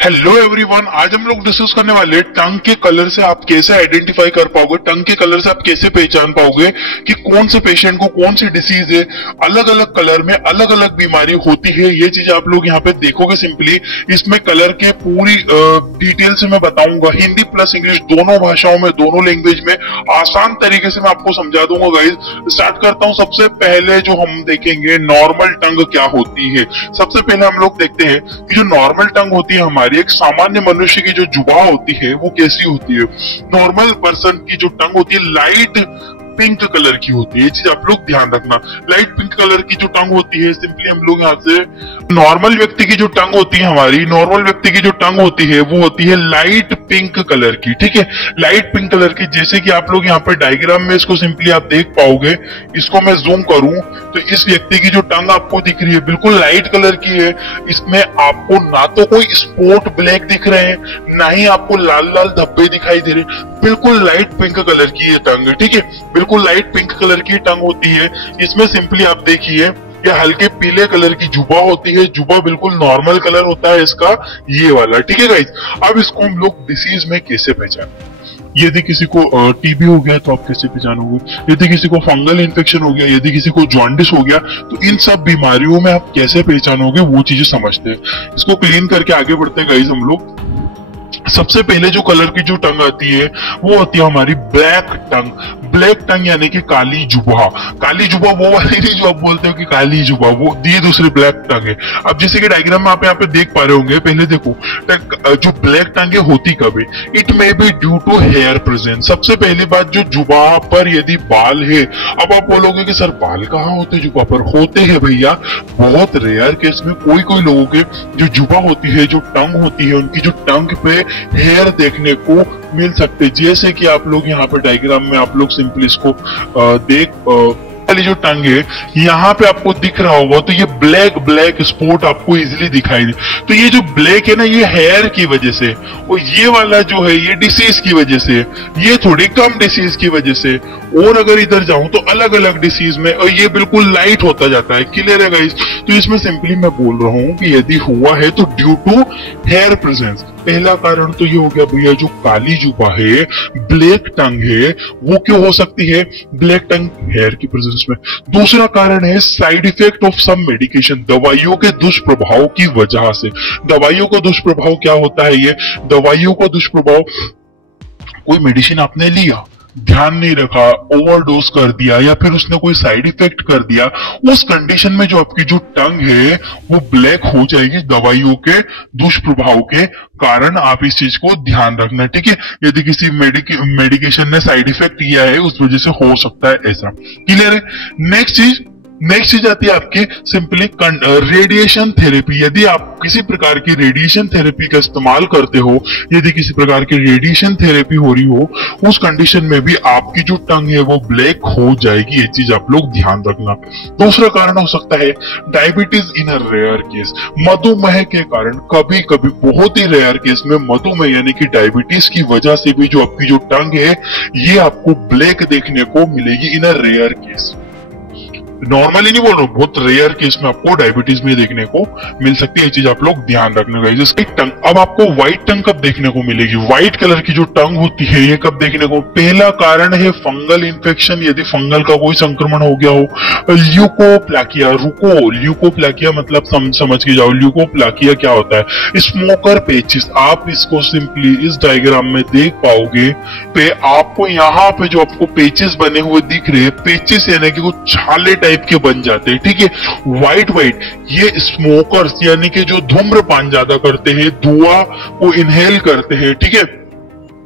Hello everyone, आज हम लोग डिस्कस करने वाले हैं टंग के कलर से आप कैसे आइडेंटिफाई कर पाओगे, टंग के कलर से आप कैसे पहचान पाओगे कि कौन से पेशेंट को कौन सी डिसीज है। अलग अलग कलर में अलग अलग बीमारी होती है, ये चीज आप लोग यहाँ पे देखोगे। सिंपली इसमें कलर के पूरी डिटेल से मैं बताऊंगा, हिंदी प्लस इंग्लिश दोनों भाषाओं में, दोनों लैंग्वेज में आसान तरीके से मैं आपको समझा दूंगा। गाइज स्टार्ट करता हूँ। सबसे पहले जो हम देखेंगे नॉर्मल टंग क्या होती है। सबसे पहले हम लोग देखते हैं कि जो नॉर्मल टंग होती है हमारी, एक सामान्य मनुष्य की जो जुबान होती है वो कैसी होती है। नॉर्मल पर्सन की जो टंग होती है लाइट पिंक कलर की होती है। ये चीज आप लोग ध्यान रखना, लाइट पिंक कलर की जो टंग होती है। सिंपली हम लोग यहाँ से नॉर्मल व्यक्ति की जो टंग होती है, हमारी नॉर्मल व्यक्ति की जो टंग होती है वो होती है लाइट पिंक कलर की। ठीक है, लाइट पिंक कलर की। जैसे कि आप लोग यहाँ पर डायग्राम में इसको सिंपली आप देख पाओगे। इसको मैं जूम करूं तो इस व्यक्ति की जो टंग आपको दिख रही है बिल्कुल लाइट कलर की है। इसमें आपको ना तो कोई स्पॉट ब्लैक दिख रहे हैं, ना ही आपको लाल लाल धब्बे दिखाई दे रहे। बिल्कुल लाइट पिंक कलर की ये टंग है। ठीक है, बिल्कुल लाइट पिंक कलर की टंग होती है। इसमें सिंपली आप देखिए ये हल्के पीले कलर की जुबा होती है। जुबा बिल्कुल नॉर्मल कलर होता है इसका, ये वाला। ठीक है गाइस, अब इसको हम लोग डिसीज में कैसे पहचानें। यदि किसी को टीबी हो गया तो आप कैसे पहचानोगे, यदि किसी को फंगल इन्फेक्शन हो गया, यदि किसी को जॉन्डिस हो गया, तो इन सब बीमारियों में आप कैसे पहचानोगे वो चीजें समझते हैं। इसको क्लीन करके आगे बढ़ते हैं गाइस हम लोग। सबसे पहले जो कलर की जो टंग आती है वो होती है हमारी ब्लैक टंग। ब्लैक टंग यानी कि काली जुबा। काली जुबा वो वाली नहीं जो आप बोलते हो कि काली जुबा, वो ये दूसरी ब्लैक टंग है। अब जैसे कि डायग्राम में आप यहाँ पे देख पा रहे होंगे, पहले देखो जो ब्लैक टंग है होती कब है। It may be due to hair presence. सबसे पहली बात, जो जुबा पर यदि बाल है। अब आप बोलोगे कि सर बाल कहाँ होते हैं जुबा पर? होते हैं भैया, बहुत रेयर केस में कोई कोई लोगों के जो जुबा होती है, जो टंग होती है, उनकी जो टंग पे हेयर देखने को मिल सकते। जैसे कि आप लोग यहाँ पे डायग्राम में आप लोग सिंपली इसको वाली जो टंग है यहाँ पे आपको दिख रहा होगा, तो ये ब्लैक ब्लैक स्पॉट आपको इजीली दिखाई दे। तो ये जो ब्लैक है ना, ये हेयर की वजह से, और ये वाला जो है ये डिसीज की वजह से, ये थोड़ी कम डिसीज की वजह से। और अगर इधर जाऊं तो अलग अलग डिसीज में, और ये बिल्कुल लाइट होता जाता है। क्लियर है गाइस? तो इसमें सिंपली मैं बोल रहा हूं कि यदि हुआ है तो ड्यू टू हेयर प्रेजेंस। पहला कारण तो ये हो गया भैया, जो काली जुबा है, ब्लैक टंग है, वो क्यों हो सकती है? ब्लैक टंग हेयर की प्रेजेंस में। दूसरा कारण है side effect of some medication. दवाइयों के दुष्प्रभाव की वजह से। दवाइयों का दुष्प्रभाव क्या होता है? ये दवाइयों का दुष्प्रभाव, कोई मेडिसिन आपने लिया, ध्यान नहीं रखा, ओवरडोज कर दिया, या फिर उसने कोई साइड इफेक्ट कर दिया, उस कंडीशन में जो आपकी जो टंग है वो ब्लैक हो जाएगी दवाइयों के दुष्प्रभाव के कारण। आप इस चीज को ध्यान रखना। ठीक है, यदि किसी मेडिकेशन ने साइड इफेक्ट किया है उस वजह से हो सकता है ऐसा। क्लियर है? नेक्स्ट चीज आती है आपके सिंपली रेडिएशन थेरेपी। यदि आप किसी प्रकार की रेडिएशन थेरेपी का इस्तेमाल करते हो, यदि किसी प्रकार की रेडिएशन थेरेपी हो रही हो, उस कंडीशन में भी आपकी जो टंग है वो ब्लैक हो जाएगी। ये चीज आप लोग ध्यान रखना। दूसरा कारण हो सकता है diabetes in a rare case. मधुमेह के कारण, कभी कभी बहुत ही रेयर केस में मधुमेह यानी कि डायबिटीज की वजह से भी जो आपकी जो टंग है ये आपको ब्लैक देखने को मिलेगी इन अ रेयर केस। नॉर्मली नहीं बोल रहा हूँ, बहुत रेयर केस में आपको डायबिटीज में देखने को मिल सकती है। ये चीज आप लोग ध्यान रखना गाइस। टंग, अब आपको व्हाइट टंग कब देखने को मिलेगी? व्हाइट कलर की जो टंग होती है ये कब देखने को? पहला कारण है फंगल इन्फेक्शन। यदि फंगल का कोई संक्रमण हो गया हो। ल्यूकोप्लाकिया, ल्यूकोप्लाकिया मतलब समझ के जाओ, ल्यूकोप्लाकिया क्या होता है? स्मोकर पेचिस। आप इसको सिंपली इस डायग्राम में देख पाओगे पे आपको यहाँ पे जो आपको पेचिस बने हुए दिख रहे हैं, पेचिस यानी कि कुछ छाले टाइप के बन जाते हैं। ठीक है, व्हाइट ये स्मोकर्स यानी कि जो धूम्रपान ज्यादा करते हैं, धुआं को इनहेल करते हैं, ठीक है,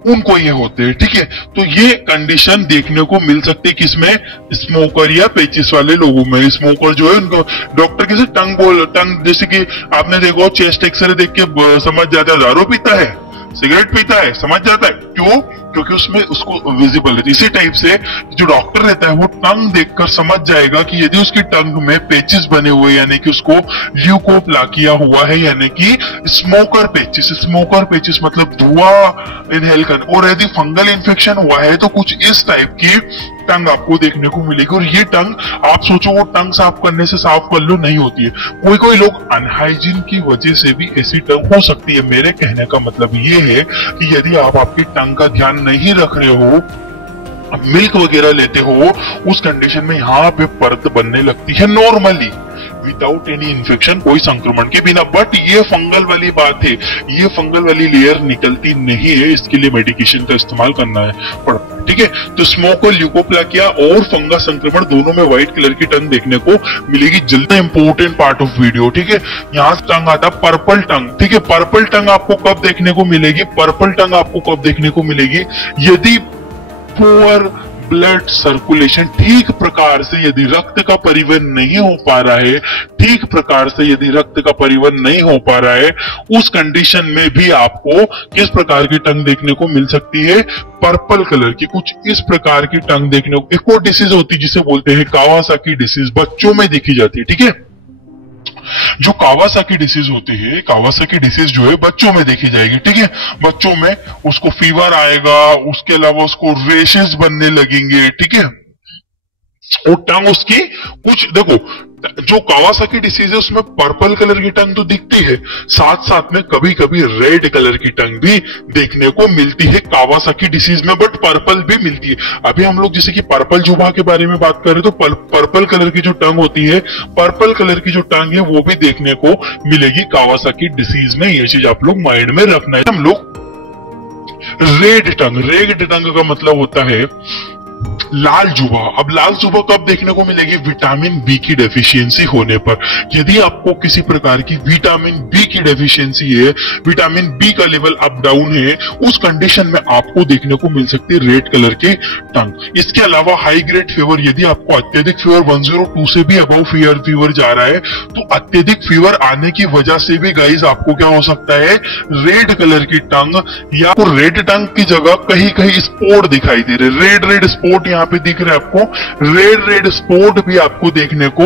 उनको ये होते हैं। ठीक है, तो ये कंडीशन देखने को मिल सकती है किसमें? स्मोकर या पेचिस वाले लोगों में। स्मोकर जो है उनको डॉक्टर किसी टंग जैसे कि आपने देखो चेस्ट एक्सरे देख के समझ जाता है दारू पीता है, सिगरेट पीता है, समझ जाता है। क्यों? क्योंकि उसमें उसको विजिबल है। इसी टाइप से जो डॉक्टर रहता है वो टंग देखकर समझ जाएगा कि यदि उसकी टंग में पेचेस बने हुए यानी कि उसको ल्यूकोप्लाकिया हुआ है, यानी कि स्मोकर पेचेस मतलब धुआं इनहेल करना, और यदि फंगल इन्फेक्शन हुआ है तो कुछ इस टाइप की टंग आपको देखने को मिलेगी। और ये टंग आप सोचो वो टंग साफ करने से साफ कर लो, नहीं होती है। कोई लोग अनहाइजीन की वजह से भी ऐसी टंग हो सकती है। मेरे कहने का मतलब ये है कि यदि आप आपकी टंग का ध्यान नहीं रख रहे हो, मिल्क वगैरह लेते हो, उस कंडीशन में यहाँ पे परत बनने लगती है नॉर्मली विदाउट एनी इन्फेक्शन, कोई संक्रमण के बिना। बट ये फंगल वाली बात है, ये फंगल वाली लेयर निकलती नहीं है, इसके लिए मेडिकेशन का इस्तेमाल करना है पड़ता है। ठीक है, तो स्मोक और ल्यूकोप्लाकिया और फंगस संक्रमण दोनों में व्हाइट कलर की टंग देखने को मिलेगी। जल्दी इंपोर्टेंट पार्ट ऑफ वीडियो। ठीक है, यहाँ से टंग आता पर्पल टंग। ठीक है, पर्पल टंग आपको कब देखने को मिलेगी? पर्पल टंग आपको कब देखने को मिलेगी? यदि पुअर ब्लड सर्कुलेशन, ठीक प्रकार से यदि रक्त का परिवहन नहीं हो पा रहा है, ठीक प्रकार से यदि रक्त का परिवहन नहीं हो पा रहा है, उस कंडीशन में भी आपको किस प्रकार की टंग देखने को मिल सकती है? पर्पल कलर की, कुछ इस प्रकार की टंग देखने को। एक और डिसीज होती है जिसे बोलते हैं कावासाकी डिसीज, बच्चों में देखी जाती है। ठीक है, जो कावासाकी डिसीज होती है, कावासाकी डिसीज जो है बच्चों में देखी जाएगी। ठीक है, बच्चों में उसको फीवर आएगा, उसके अलावा उसको रेशेस बनने लगेंगे। ठीक है, और टंग उसकी कुछ देखो, जो कावासाकी डिसीज है उसमें पर्पल कलर की टंग तो दिखती है, साथ साथ में कभी कभी रेड कलर की टंग भी देखने को मिलती है कावासाकी डिसीज में, बट पर्पल भी मिलती है। अभी हम लोग जैसे कि पर्पल जुबा के बारे में बात कर रहे हैं, तो पर्पल कलर की जो टंग होती है, पर्पल कलर की जो टंग है वो भी देखने को मिलेगी कावासाकी डिसीज में। ये चीज आप लोग माइंड में रखना है। हम लोग रेड टंग का मतलब होता है लाल जुबा। अब लाल जुबा कब देखने को मिलेगी? विटामिन बी की डेफिशिएंसी होने पर। यदि आपको किसी प्रकार की विटामिन बी की डेफिशिएंसी है, विटामिन बी का लेवल अप डाउन है, उस कंडीशन में आपको देखने को मिल सकती है रेड कलर की टंग। इसके अलावा हाई ग्रेड फीवर, यदि आपको अत्यधिक फीवर 102 से भी अबव फीवर जा रहा है, तो अत्यधिक फीवर आने की वजह से भी गाइस आपको क्या हो सकता है? रेड कलर की टंग, या रेड टंग की जगह कहीं कहीं स्पॉट दिखाई दे रहे, रेड स्पॉट यहाँ पे दिख रहे हैं आपको, रेड स्पॉट भी आपको देखने को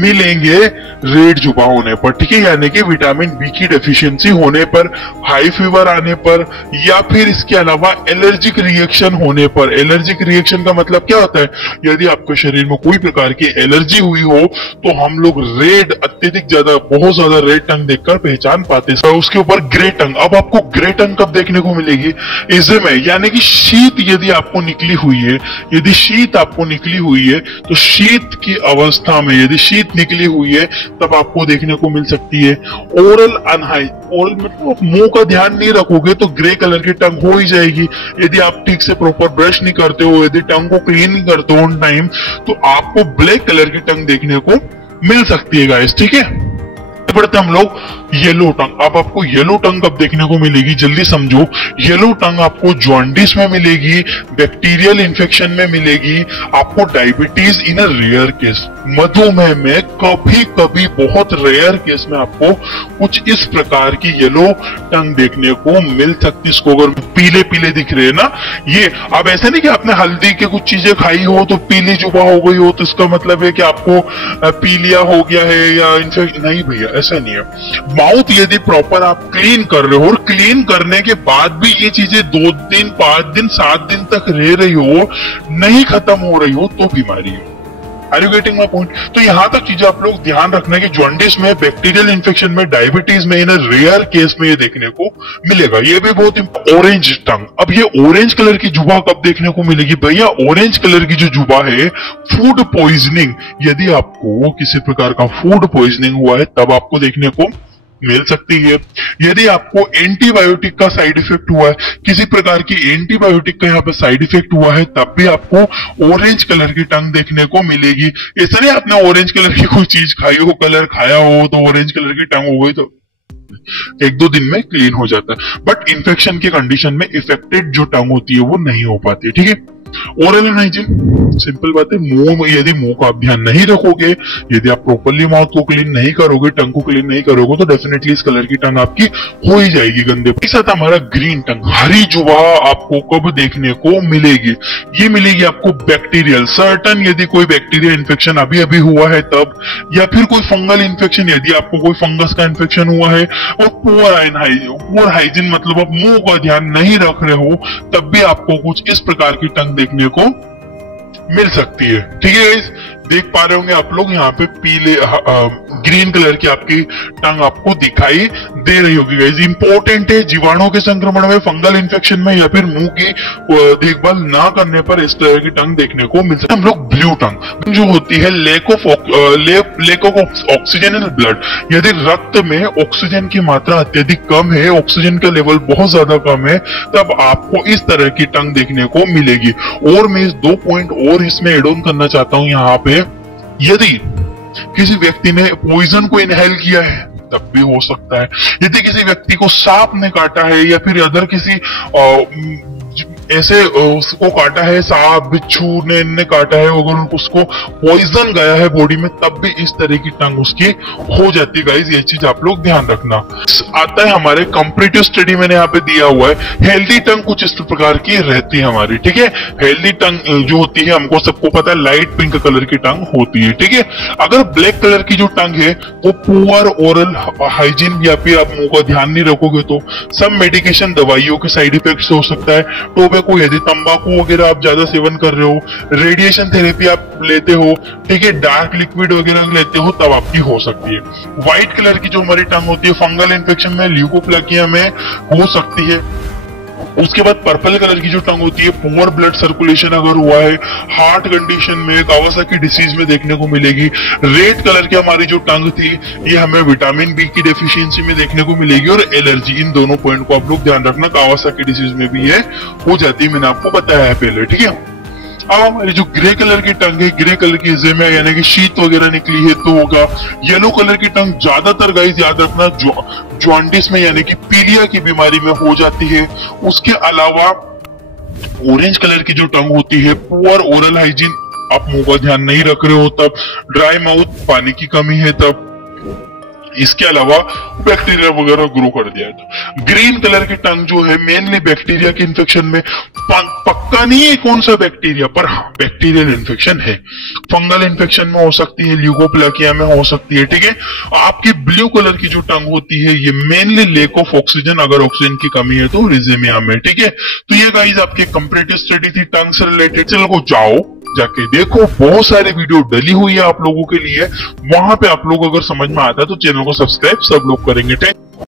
मिलेंगे रेड जुबा होने पर। ठीक है, यानी कि विटामिन बी की डेफिशिएंसी होने पर, हाई फीवर आने पर, या फिर इसके अलावा एलर्जिक रिएक्शन होने पर। एलर्जिक रिएक्शन का मतलब क्या होता है? यदि आपके शरीर में कोई प्रकार की एलर्जी हुई हो तो हम लोग रेड, अत्यधिक ज्यादा, बहुत ज्यादा रेड टंग देखकर पहचान पाते हैं। तो उसके ऊपर ग्रे टंग। अब आपको ग्रे टंग कब देखने को मिलेगी? इज़म है, यानी कि शीत यदि आपको निकली हुई है, यदि शीत आपको निकली हुई है, तो शीत की अवस्था में यदि शीत निकली हुई है तब आपको देखने को मिल सकती है ओरल अनहाइजीन। ओरल मतलब मुंह का ध्यान नहीं रखोगे तो ग्रे कलर की टंग हो ही जाएगी। यदि आप ठीक से प्रॉपर ब्रश नहीं करते हो, यदि टंग को क्लीन नहीं करते हो ऑन टाइम, तो आपको ब्लैक कलर की टंग देखने को मिल सकती है गाइस। ठीक है, बढ़ते हम लोग येलो टंग। अब आपको येलो टंग कब देखने को मिलेगी? जल्दी समझो। येलो टंग आपको जॉन्डिस में मिलेगी, बैक्टीरियल इन्फेक्शन में मिलेगी, आपको diabetes in a rare case, मधुमेह में कभी कभी बहुत रेयर केस में आपको कुछ इस प्रकार की येलो टंग देखने को मिल सकती है। इसको अगर पीले पीले दिख रहे हैं ना, ये अब ऐसा नहीं कि आपने हल्दी के कुछ चीजें खाई हो तो पीली जुबा हो गई हो, तो इसका मतलब है कि आपको पीलिया हो गया है या इन्फेक्शन। नहीं भैया, ऐसा नहीं है। माउथ यदि प्रॉपर आप क्लीन कर रहे हो और क्लीन करने के बाद भी ये चीजें 2 दिन 5 दिन 7 दिन तक रह रही हो, नहीं खत्म हो रही हो, तो बीमारी है। Are you getting my point? तो यहां तक चीजें आप लोग ध्यान रखना कि जॉन्डिस में, बैक्टीरियल इन्फेक्शन में, डायबिटीज में, इन रेयर केस में ये देखने को मिलेगा। ये भी बहुत ऑरेंज टंग। अब ये ऑरेंज कलर की जुबा कब देखने को मिलेगी? भैया ऑरेंज कलर की जो जुबा है, फूड पॉइजनिंग, यदि आपको किसी प्रकार का फूड पॉइजनिंग हुआ है तब आपको देखने को मिल सकती है। यदि आपको एंटीबायोटिक का साइड इफेक्ट हुआ है, किसी प्रकार की एंटीबायोटिक का यहाँ पे साइड इफेक्ट हुआ है, तब भी आपको ऑरेंज कलर की टंग देखने को मिलेगी। ऐसा नहीं आपने ऑरेंज कलर की कोई चीज खाई हो, कलर खाया हो तो ऑरेंज कलर की टंग हो गई, तो 1-2 दिन में क्लीन हो जाता है। बट इन्फेक्शन के कंडीशन में इफेक्टेड जो टंग होती है वो नहीं हो पाती है। ठीक है, ओरल अनहाइजीन, सिंपल बात है, यदि मुंह का आप ध्यान नहीं रखोगे, यदि आप प्रॉपरली माउथ को क्लीन नहीं करोगे, टंग को क्लीन नहीं करोगे, तो डेफिनेटली इस कलर की टंग आपकी हो ही जाएगी गंदे। इस साथ हमारा ग्रीन टंग, हरी जुबा आपको कब देखने को मिलेगी? ये मिलेगी आपको बैक्टीरियल, सर्टन यदि कोई बैक्टीरिया इन्फेक्शन अभी अभी हुआ है तब, या फिर कोई फंगल इन्फेक्शन, यदि आपको कोई फंगस का इन्फेक्शन हुआ है, और पुअर हाइजीन मतलब आप मुंह का ध्यान नहीं रख रहे हो, तब भी आपको कुछ इस प्रकार की टंग देखने को मिल सकती है। ठीक है गाइस, देख पा रहे होंगे आप लोग यहाँ पे पीले ग्रीन कलर की आपकी टंग आपको दिखाई दे रही होगी गाइस। इंपॉर्टेंट है, जीवाणु के संक्रमण में, फंगल इन्फेक्शन में या फिर मुंह की देखभाल ना करने पर इस तरह की टंग देखने को मिल सकती है। हम लोग ब्लू टंग जो होती है, lack of oxygen in blood, यदि रक्त में ऑक्सीजन की मात्रा अत्यधिक कम है, ऑक्सीजन का लेवल बहुत ज्यादा कम है, तब आपको इस तरह की टंग देखने को मिलेगी। और मैं 2 पॉइंट और इसमें एड ऑन करना चाहता हूं यहाँ पे, यदि किसी व्यक्ति ने पॉइजन को इनहेल किया है तब भी हो सकता है, यदि किसी व्यक्ति को सांप ने काटा है या फिर अदर किसी ऐसे उसको काटा है, सांप बिच्छू ने काटा है, अगर उसको पॉइजन गया है बॉडी में, तब भी इस तरह की टंग उसकी हो जाती है गाइस। ये चीज आप लोग ध्यान रखना। आता है हमारे कंपैरेटिव स्टडी मैंने यहाँ पे दिया हुआ है, हेल्दी टंग कुछ इस प्रकार की रहती है हमारी। ठीक है, हेल्दी टंग जो होती है, हमको सबको पता है, लाइट पिंक कलर की टंग होती है। ठीक है, अगर ब्लैक कलर की जो टंग है वो पुअर ओरल हाइजीन या फिर आप मुंह का ध्यान नहीं रखोगे तो सब मेडिकेशन, दवाइयों के साइड इफेक्ट हो सकता है। को यदि तंबाकू वगैरह आप ज्यादा सेवन कर रहे हो, रेडिएशन थेरेपी आप लेते हो, ठीक है, डार्क लिक्विड वगैरह लेते हो, तब आपकी हो सकती है। व्हाइट कलर की जो हमारी टंग होती है, फंगल इन्फेक्शन में, ल्यूकोप्लाकिया में हो सकती है। उसके बाद पर्पल कलर की जो टंग होती है, पुअर ब्लड सर्कुलेशन अगर हुआ है, हार्ट कंडीशन में, कावासाकी डिसीज में देखने को मिलेगी। रेड कलर की हमारी जो टंग थी, ये हमें विटामिन बी की डेफिशिएंसी में देखने को मिलेगी, और एलर्जी, इन दोनों पॉइंट को आप लोग ध्यान रखना। कावासाकी डिसीज में भी ये हो जाती है, मैंने आपको बताया है पहले। ठीक है, अब हमारी जो ग्रे कलर की टंग है, ग्रे कलर की एजेमा यानी कि शीत वगैरह निकली है तो होगा। येलो कलर की टंग ज्यादातर गाइस याद रखना जॉन्डिस में यानी कि पीलिया की बीमारी में हो जाती है। उसके अलावा ऑरेंज कलर की जो टंग होती है, पुअर ओरल हाइजीन, आप मुंह का ध्यान नहीं रख रहे हो तब, ड्राई माउथ, पानी की कमी है तब, इसके अलावा बैक्टीरिया वगैरह ग्रो कर दिया है। ग्रीन कलर की टंग जो है मेनली बैक्टीरिया के इन्फेक्शन में, पक्का नहीं है कौन सा बैक्टीरिया, पर हाँ बैक्टीरियल इन्फेक्शन है। फंगल इन्फेक्शन में हो सकती है, ल्यूकोप्लाकिया में हो सकती है। ठीक है, आपकी ब्लू कलर की जो टंग होती है, ये मेनली लैक ऑफ ऑक्सीजन, अगर ऑक्सीजन की कमी है तो रिजेमिया में। ठीक है, तो ये गाइस आपकी कंपैरेटिव स्टडी थी टंग से रिलेटेड। चलो को जाओ जाके देखो, बहुत सारे वीडियो डली हुई है आप लोगों के लिए, वहां पे आप लोग अगर समझ में आता है तो चैनल को सब्सक्राइब सब लोग करेंगे।